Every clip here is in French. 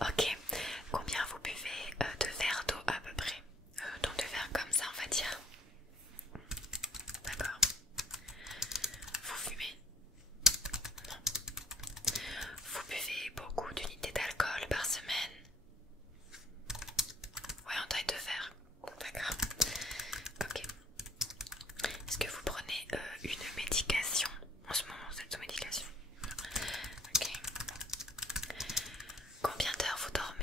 Ok. Combien vous buvez de verres d'eau à peu près? Dans deux verres comme ça, on va dire. D'accord. Vous fumez? Non. Vous buvez beaucoup d'unités d'alcool par semaine? Ouais, en taille de verre. D'accord. Ok. Est-ce que vous prenez une médication en ce moment? Vous êtes sous médication? Ok. Combien d'heures vous dormez?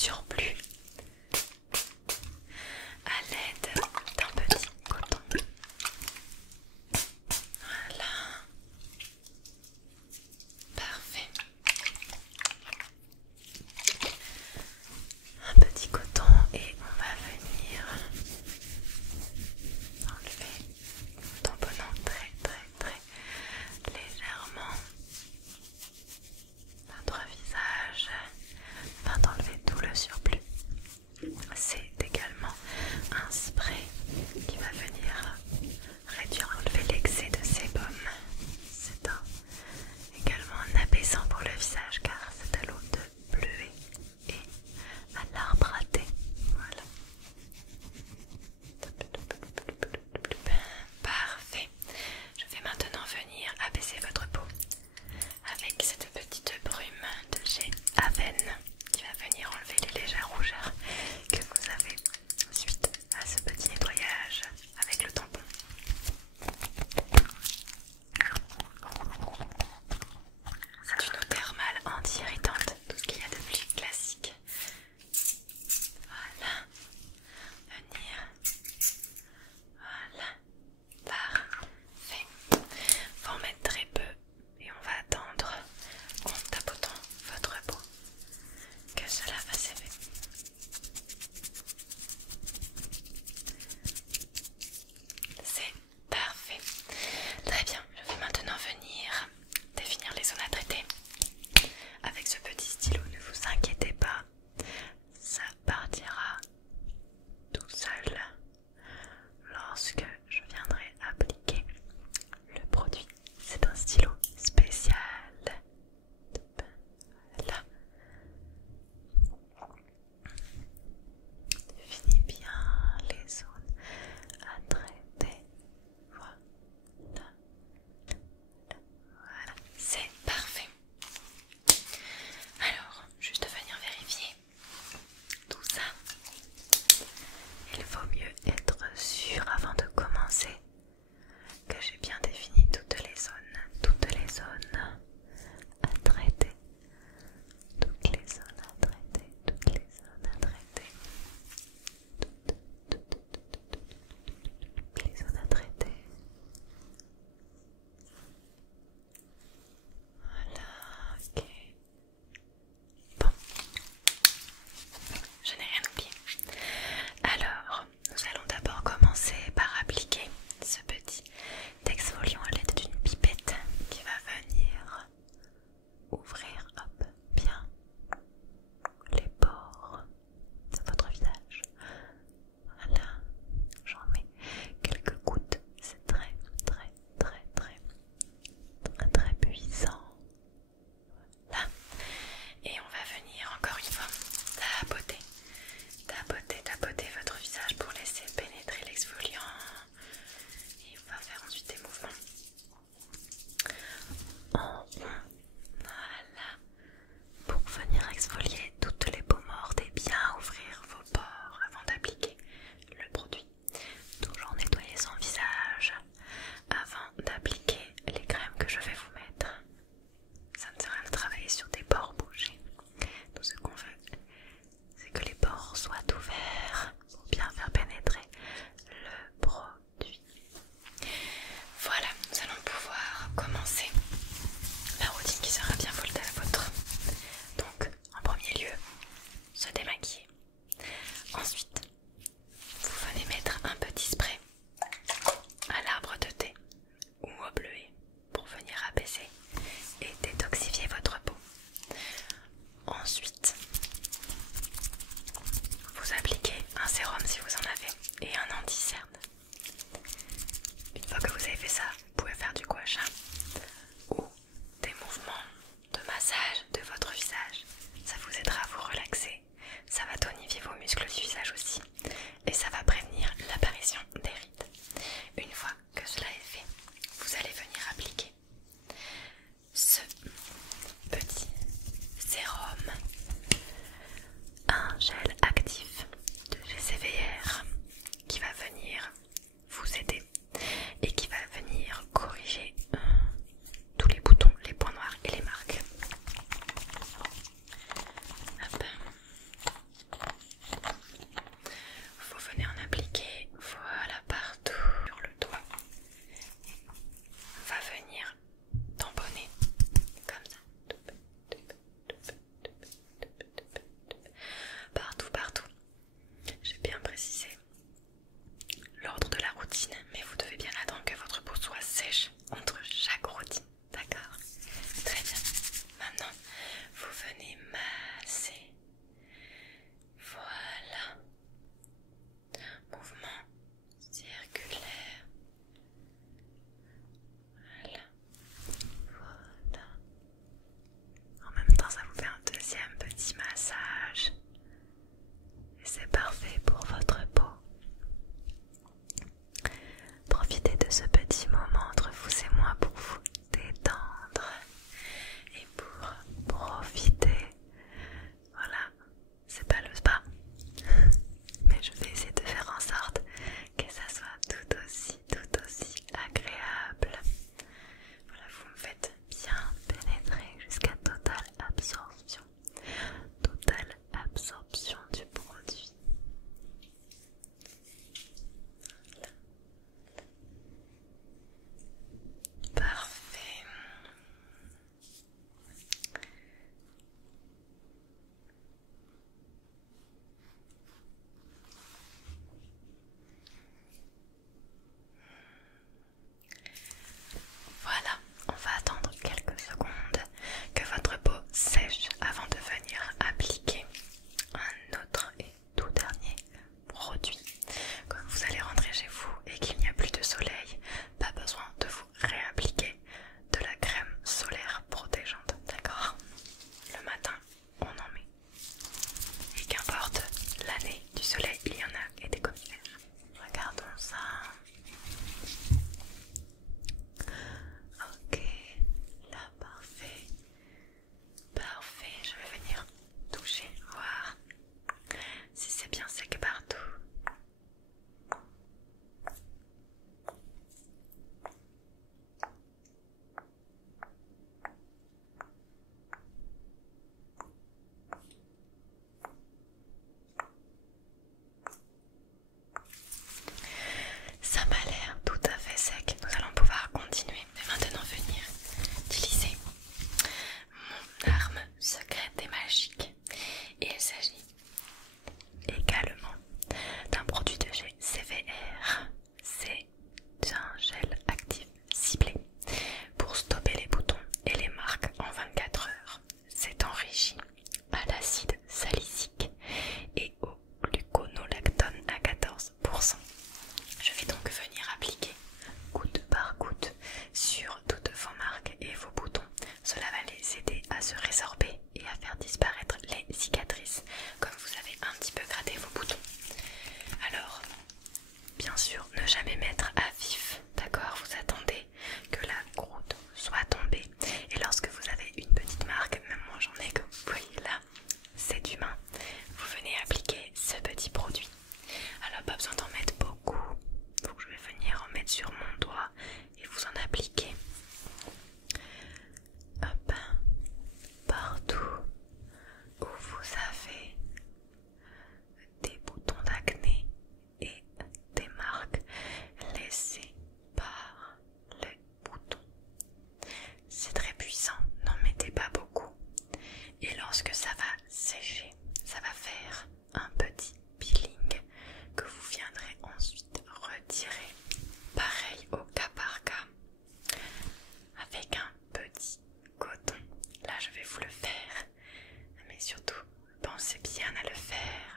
surplus à l'aide d'un petit coton. Voilà. Parfait. Un petit coton et on va venir enlever, tamponnant très légèrement notre visage afin d'enlever tout le surplus.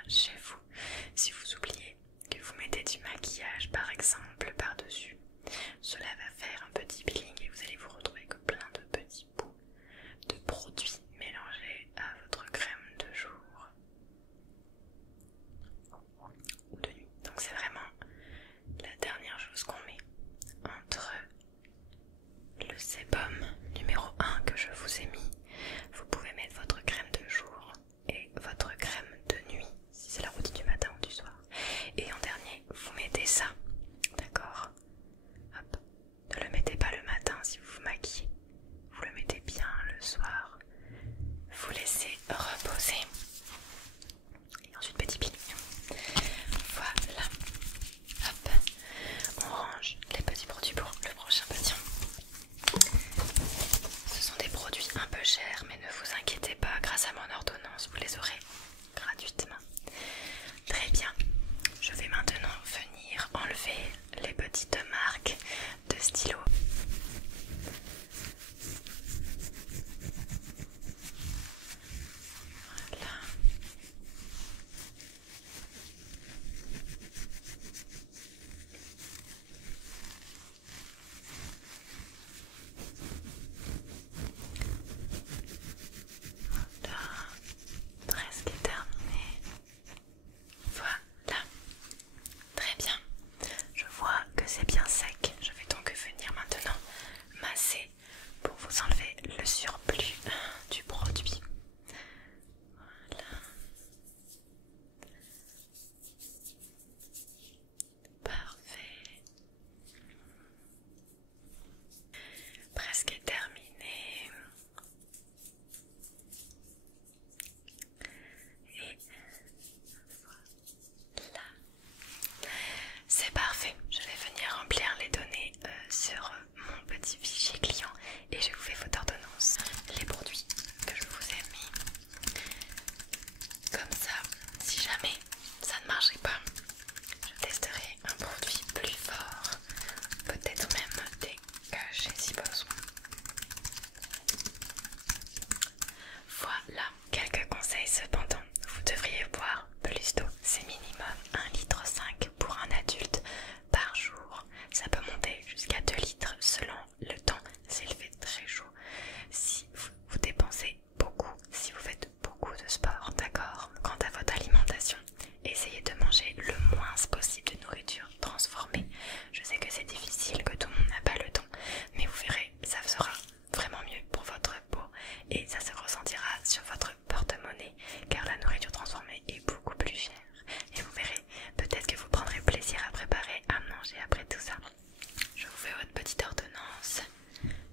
chez vous. Si vous oubliez que vous mettez du maquillage par exemple par-dessus, cela va faire un petit peeling et vous allez vous retrouver avec plein de petits bouts de produits mélangés à votre crème de jour ou de nuit. Donc c'est vraiment la dernière chose qu'on met entre le sébum numéro 1 que je vous ai mis. Vous pouvez mettre votre crème de jour et votre crème de nuit si c'est la routine du matin ou du soir. Et en dernier, vous mettez ça, d'accord? Hop. Ne le mettez pas le matin si vous vous maquillez. Vous le mettez bien le soir. Vous laissez reposer. Et ensuite petit peeling. Voilà. Hop. On range les petits produits pour le prochain patient. Ce sont des produits un peu chers, mais ne vous inquiétez pas, grâce à mon ordonnance, vous les aurez gratuitement. Très bien. Je vais maintenant venir enlever les petites marques de stylo. Voilà. Voilà. Presque terminé. Voilà. Très bien. Je vois que c'est bien sec. Je vais donc venir maintenant masser pour vous enlever le surplus du produit. Voilà. Parfait. Presque terminé. Et voilà. C'est parfait. Je vais venir remplir les données sur mon petit fichier client et je vous fais votre ordonnance. Les produits que je vous ai mis. Comme ça, si jamais ça ne marchait pas, je testerai un produit plus fort, peut-être même des cachets si besoin. Voilà, quelques conseils cependant. Vous devriez boire plus d'eau, c'est minimum 1,5 litre pour un adulte par jour. Ça peut monter jusqu'à 2 litres selon le temps s'il fait très chaud. Si vous dépensez beaucoup, si vous faites beaucoup de sport, d'accord? Quant à votre alimentation, essayez de manger le moins possible de nourriture transformée. Je sais que c'est difficile, que tout le monde n'a pas le temps, mais vous verrez, ça sera vraiment mieux pour votre peau et ça se ressentira sur votre porte-monnaie car la nourriture transformée est beaucoup plus chère. Et vous verrez, peut-être que vous prendrez plaisir à préparer, à manger après tout ça. Je vous fais votre petite ordonnance.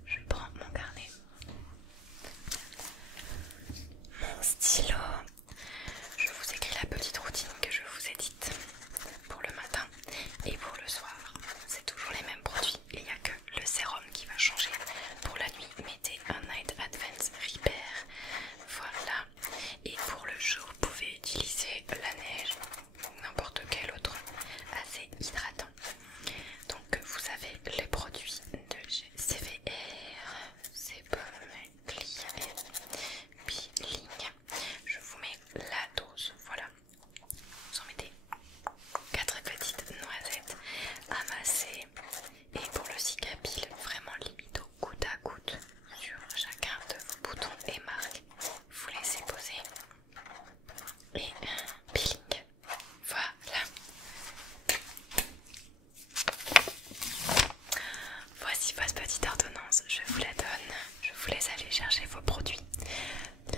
Je prends mon carnet, mon stylo. Je vous écris la petite routine que je vous ai dite pour le matin et pour le soir. C'est toujours les mêmes produits. Il n'y a que le sérum qui va changer. Pour la nuit, mettez un Night Advance Repair. Voilà. Et pour le jour, vous pouvez utiliser la neige ou n'importe quel autre assez hydratant. Donc vous avez les produits de chez CVR, Sebum, Clear et Peeling. Je vous mets la dose, voilà. Vous en mettez 4 petites noisettes amassées. Et pour le Cicapil, vraiment limite au goutte à goutte sur chacun de vos boutons et marques. Vous laissez poser. Et peeling. Voilà. Voici votre petite ordonnance, je vous la donne. Je vous laisse aller chercher vos produits.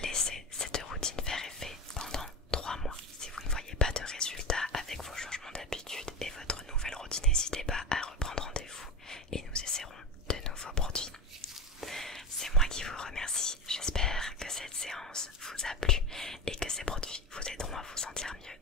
Laissez cette routine faire effet pendant 3 mois. Si vous ne voyez pas de résultats avec vos changements d'habitude et votre nouvelle routine, n'hésitez pas à reprendre rendez-vous et nous essaierons de nouveaux produits. C'est moi qui vous remercie. J'espère que cette séance vous a plu et que ces produits vous aideront à vous sentir mieux